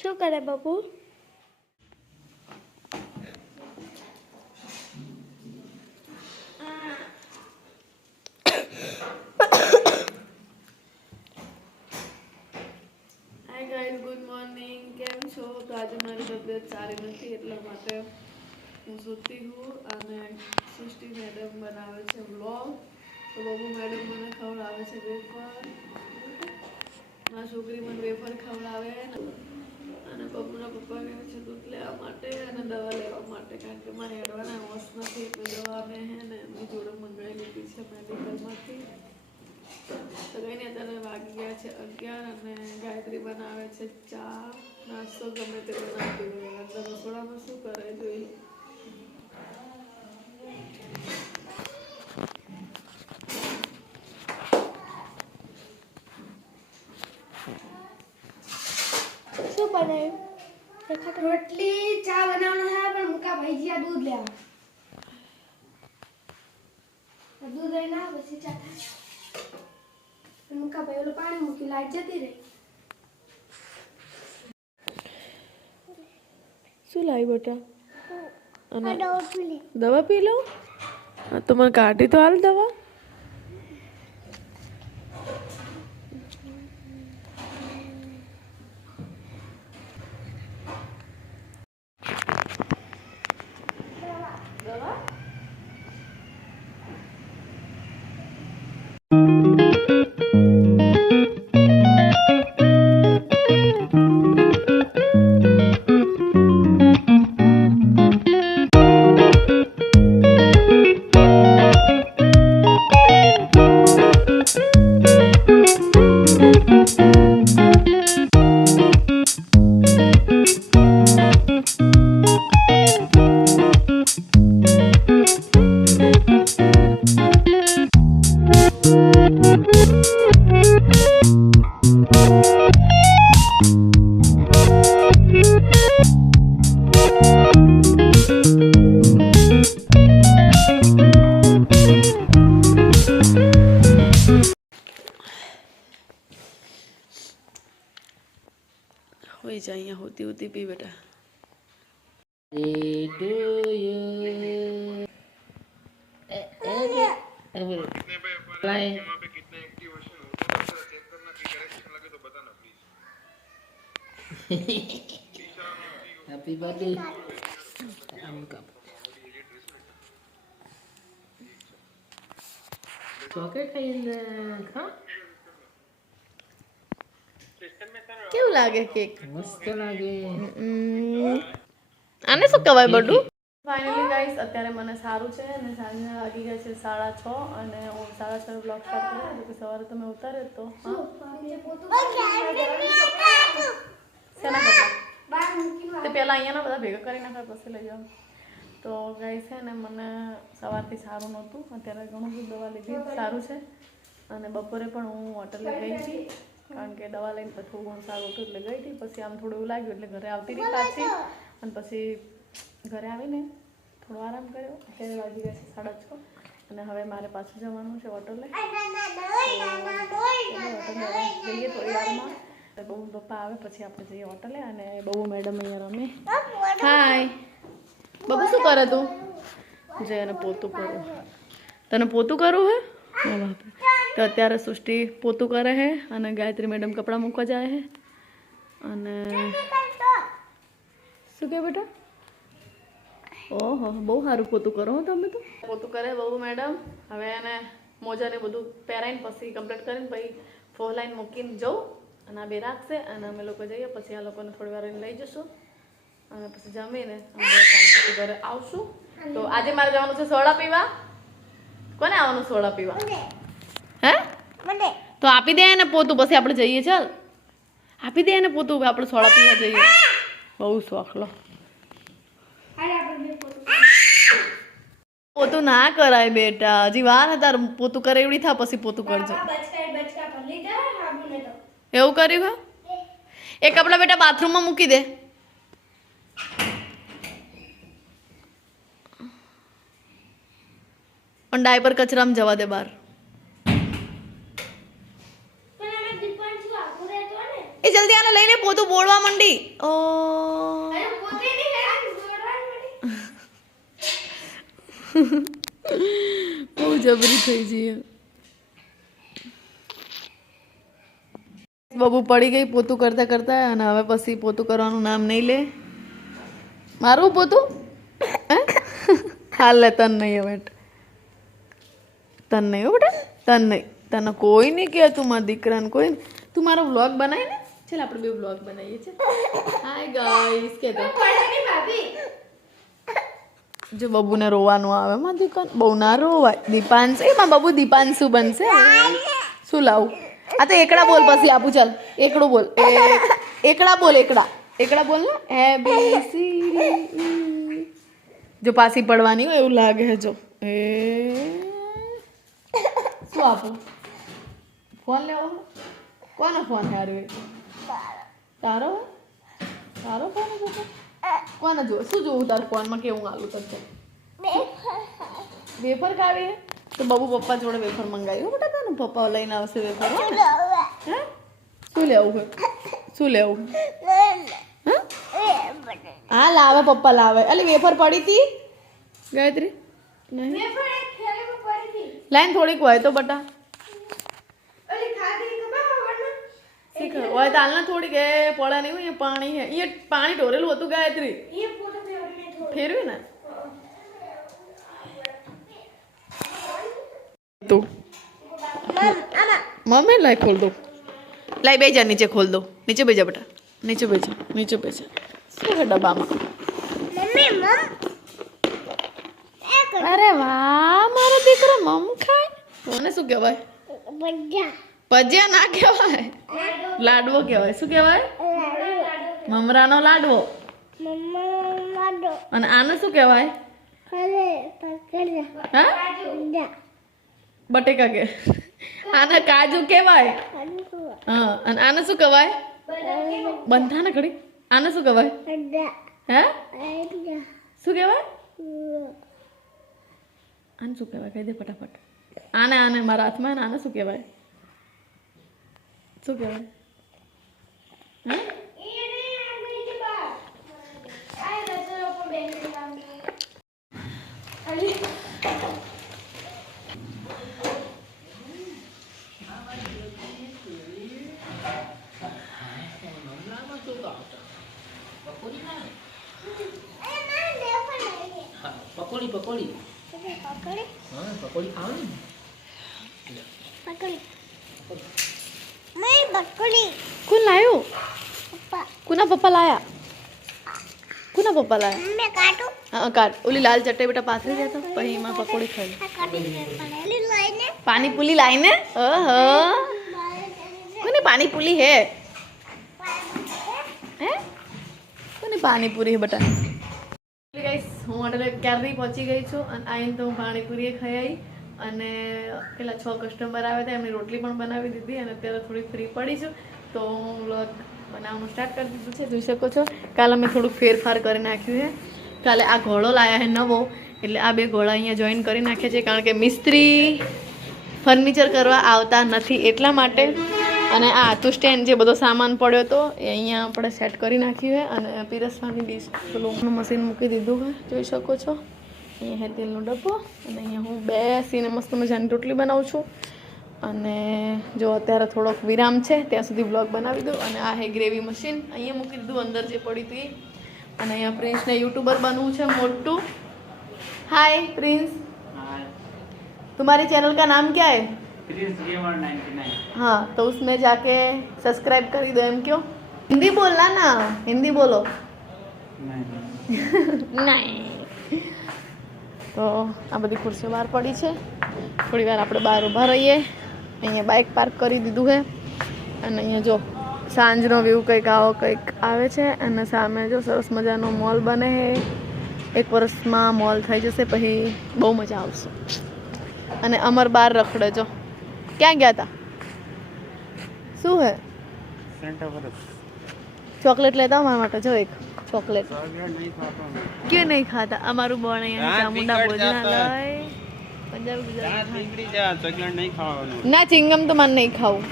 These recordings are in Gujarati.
શું કરે બાપુ? ગુડ મોર્નિંગ કેમ છો? તો આજે મારી તબિયત સારી નથી, એટલા માટે હું સુતી હું અને સૃષ્ટિ મેડમ બનાવે છે વ્લોગ તો બબુ મેડમ મને ખવડાવે છે વેફર. મારી છોકરી મને વેફર ખવડાવે અને બબુના પપ્પા ગયા છે દૂધ લેવા માટે અને દવા લેવા માટે, કારણ કે મારે હેડવાના હોશ નથી, એટલે દવા મેં હે ને, એમની જોડે મંગાવી લીધી છે મેડિકલમાંથી. તો કંઈ નહીં અત્યારે વાગી ગયા છે અગિયાર અને ગાયત્રી બનાવે છે ચા, નાસ્તો ગમે તે હોય અંદર રસોડામાં શું કરે જોઈ રોટલી ચા બનાવવાનો છે પણ મુકા ભજીયા દૂધ લેવા દૂધ લઈને આવ પછી ચા થાય મુકા ભાઈ ઓલું પાણી મૂકી લાઈટ જતી રહી. શું લાવી બેટા? અને દવા પી લે. દવા પી લો તો મને કાઢી તો હાલ દવા. ऊंचाइयां होती होती भी बेटा ya. Do you Happy birthday. કેવું લાગે કેક? મસ્ત લાગે. આને શું કહેવાય બધું ફાઇનલી ગાઈસ અત્યારે મને સારું છે અને સાંજના વાગી ગયા છે સાડા છ અને હું સાડા છ બ્લોગ સ્ટાર્ટ કર્યો તો કે સવારે તમે ઉતારે તો તે પહેલાં અહીંયાના બધા ભેગા કરી નાખે પછી લઈ જાઓ. તો ગાઈસ છે ને મને સવારથી સારું નહોતું. અત્યારે ઘણું બધું દવા લીધી. સારું છે. અને બપોરે પણ હું હોટલે ગઈ. હતી દવા લઈને પછી થોડું ઘણું સારું હતું એટલે ગઈ હતી. પછી આમ થોડું એવું લાગ્યું એટલે ઘરે આવતી રહી પાછી. અને પછી ઘરે આવીને થોડો આરામ કર્યો. અત્યારે વાગી ગયા છે સાડા છ. અને હવે મારે પાછું જવાનું છે હોટલે. ઓટો જઈએ થોડી વારમાં. બહુ પપ્પા આવે પછી આપણે જઈએ હોટલે અને બહુ મેડમ અહીંયા રમે. હાય બબુ શું કરે તું? જઈ અને પોતું કરું. તને પોતું કરવું હે? હા. બાપરે. તો અત્યારે સૃષ્ટિ પોતું કરે છે અને ગાયત્રી મેડમ કપડાં મૂકવા જાય છે અને શું કહે બેટા? ઓહો, બહુ સારું પોતું કરો તમે તો. પોતું કરે બહુ મેડમ. હવે એને મોજાને બધું પહેરાઈને પછી કમ્પ્લીટ કરીને પછી ફોર લાઈન મૂકીને જવું અને આ બે રાખશે અને અમે લોકો જઈએ, પછી આ લોકોને થોડી વાર લઈ જશું. અને પછી જમીને ઘરે આવશું. તો આજે મારે જવાનું છે સોડા પીવા. કોને આવવાનું સોડા પીવા? હે? તો આપી દે એને પોતું પછી આપણે જઈએ ચાલ. આપી દે એને પોતું આપણે સોડા પીવા જઈએ. બહુ શોખ લો. પોતું. ના કરાય બેટા. હજી વાર હતા તાર પોતું કરે એવડી થા પછી પોતું કરજો. ને એવું કર્યું હે? એ કપડાં બેટા બાથરૂમમાં મૂકી દે. પણ ડાયપર કચરામાં જવા દે બહાર પણ આમાં દીપણ શું આખું રહેતો ને એ જલ્દી આને લઈને પોતું બોળવા માંડી. ઓ. બહુ જબરી થઈ જઈએ. બબુ પડી ગઈ પોતું કરતા કરતા અને હવે પછી પોતું કરવાનું નામ નહીં લે. મારું પોતું? હે? હાલ લે તન નહીં હવે. તન નહીં હો બેટા? તન નહીં. તને કોઈ નહીં કે તું મારા દીકરાને કોઈ નહીં. તું મારો વ્લોગ બનાવી ને? ચાલ આપણે બે બ્લોગ બનાવીએ છીએ. હાય ગાઈસ કે તો? જો બબુને રોવાનું આવે માં દુકાન બહુ ના રોવાય. દીપાંશ એમાં બબુ દીપાંશુ બનશે શું લાવું? આ તો એકડા બોલ, પછી આપું, ચાલ. એકડું બોલ. એકડા બોલ, એકડા. એકડા બોલ ને? એ બી સી જો પાછી પડવાની હોય એવું લાગે છે જો. એ. શું આપું? ફોન લેવો કોનો ફોન હારવે? તારો? તારો ફોન જોતો કોને જો શું જોવું તાર ફોનમાં કેવું આલું તરશે વેફર ખાવી તો બબુ પપ્પા જોડે વેફર મંગાવ્યું બેટા તને પપ્પા લઈને આવશે વેફર હો શું લેવું છે શું લેવું? હા? લાવે પપ્પા લાવે. અલી વેફર પડી હતી ગાયત્રી નહીં? લાઈન થોડીક હોય તો બટા ઓલી ખાધી ખબર વરના શીખ હોય તાલના થોડી થોડીક એ પડે નહીં હોય પાણી હે. અહીંયા પાણી ઢોરેલું હતું ગાયત્રી. એ ફોટો ફેવરેટ થોડો ફેરવી ને? તું. મમ્મી લાઈ ખોલ દો. લાઈ બેજા નીચે ખોલ દો. નીચે બેજા બેટા. નીચે બેજા નીચે બેજા. શું છે ડબ્બામાં? મમ્મી મમ. અરે વાહ મારો દીકરો મમ ખાય. મને શું કહેવાય? બજા ભજીયા ના કહેવાય. લાડવો કહેવાય. શું કહેવાય? મમરાનો લાડવો. અને આને શું કહેવાય? બટેકા કે. આને કાજુ કહેવાય. હા, અને આને શું કહેવાય? બંધા ને ઘડી. આને શું કહેવાય? હે? શું કહેવાય? આને શું કહેવાય? કહી દે ફટાફટ. આને આને, મારા હાથમાં આને શું કહેવાય? શું કહેવાય હે પકોડી પકોડી હા પકોડી ખાવ ને કોણ કુના કોના પપ્પા લાયા? કોના પપ્પા લાયા? હા કાટ ઓલી લાલ ચટઈ બેટા પાથરી દેતો પછી એમાં પકોડી ખાઈ. પાણીપુરી લાઈને? ઓહો કોની પાણીપુરી હે? હે? કોની પાણીપુરી હે બેટા? ગાઈસ હું અટલે ક્યારની પહોંચી ગઈ છું અને આઈને તો હું પાણીપુરી ખાઈ આવી અને પેલા છ કસ્ટમર આવ્યા હતા એમની રોટલી પણ બનાવી દીધી અને અત્યારે થોડી ફ્રી પડી છું. તો હું વ્લોગ બનાવવાનું સ્ટાર્ટ કરી દીધું છે. જોઈ શકો છો, કાલે અમે થોડુંક ફેરફાર કરી નાખ્યું છે. કાલે આ ઘોડો લાયા છે નવો, એટલે આ બે ઘોડા અહીંયા જોઈન કરી નાખ્યા છે કારણ કે મિસ્ત્રી ફર્નિચર કરવા આવતા નથી એટલા માટે. અને આ આતું સ્ટેન્ડ જે બધો સામાન પડ્યો હતો, એ અહીંયા આપણે સેટ કરી નાખ્યું છે. અને પીરસવાની ડીશ પેલું મશીન મૂકી દીધું છે. જોઈ શકો છો. અહીંયા હે તેલનો ડબ્બો અને અહીંયા હું બેસીને મસ્ત મજાની રોટલી બનાવું છું અને જો અત્યારે થોડોક વિરામ છે ત્યાં સુધી બ્લોગ બનાવી દઉં અને આ હે ગ્રેવી મશીન અહીંયા મૂકી દીધું અંદર જે પડી હતી અને અહીંયા પ્રિન્સને યુટ્યુબર બનવું છે મોટું हाय प्रिंस तुम्हारी चैनल का नाम क्या है प्रिंस गेमर 99 हाँ तो उसमें जाके सब्सक्राइब कर दो एम क्यों हिंदी बोलना ना हिंदी बोलो नहीं નહીં તો આ બધી ખુરશીઓ બહાર પડી છે. થોડી વાર આપણે બહાર ઊભા રહીએ. અહીંયા બાઇક પાર્ક કરી દીધું છે. અને અહીંયા જો સાંજનો વ્યૂ કંઈક આવો કંઈક આવે છે. અને સામે જો સરસ મજાનો મોલ બને છે. એક વર્ષમાં મોલ થઈ જશે, પછી બહુ મજા આવશે. અને અમર બાર રખડે જો. ક્યાં ગયા હતા શું હે? સેન્ટ ઓફ ચોકલેટ લેતા અમારા માટે જો એક ચોકલેટ. કે નહીં ખાતા? અમારું બોણ અહીંયા ચામુંડા ભોજનાલય પંજાબ ગુજરાત ના ચિંગમ તો મને નહીં ખાવું.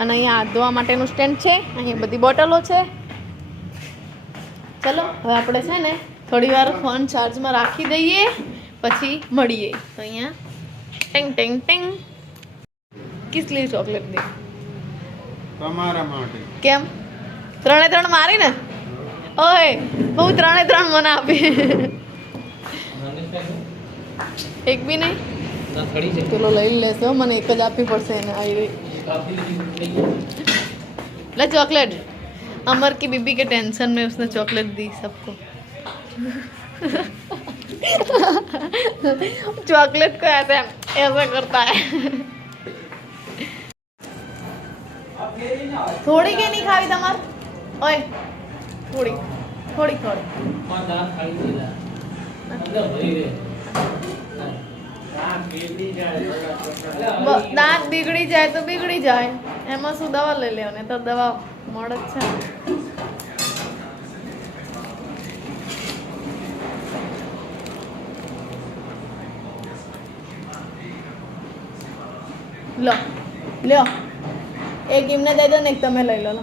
અને અહીંયા હાથ ધોવા માટેનું સ્ટેન્ડ છે અહીંયા બધી બોટલો છે. ચલો હવે આપણે છે ને થોડી વાર ફોન ચાર્જમાં રાખી દઈએ પછી મળીએ. તો અહીંયા ટેંગ ટેંગ ટેંગ. કિસલી ચોકલેટ દે. તમારા માટે. કેમ? ત્રણે ત્રણ મારી ને ઓય બહુ ત્રણે ત્રણ મને આપી એક બી નહીં ના ખડી છે પેલો લઈ લેશે હો, મને એક જ આપવી પડશે એને આવી રહી કાફી લીધી ले चॉकलेट अमर की बीबी के टेंशन में उसने चॉकलेट दी सबको चॉकलेट को ऐसे ऐसा करता है થોડી કે નહીં ખાવી તમાર ઓય થોડી થોડી થોડી કોણ દાંત ખાઈ દીધા અંદર ભરી રે દાંત બીગડી જાય તો બીગડી જાય. એમાં શું દવા લઈ લેવાની તો દવા મળે જ છે. ને. લો લ્યો. એક એમને દઈ દો ને એક તમે લઈ લો લો.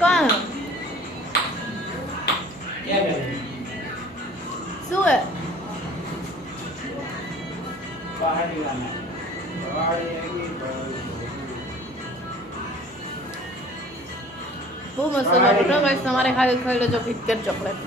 કોણ શું હે બહુ મસ્ત લાગુ તમારે ખાલી ખાઈ લેજો ભીત ચોકલેટ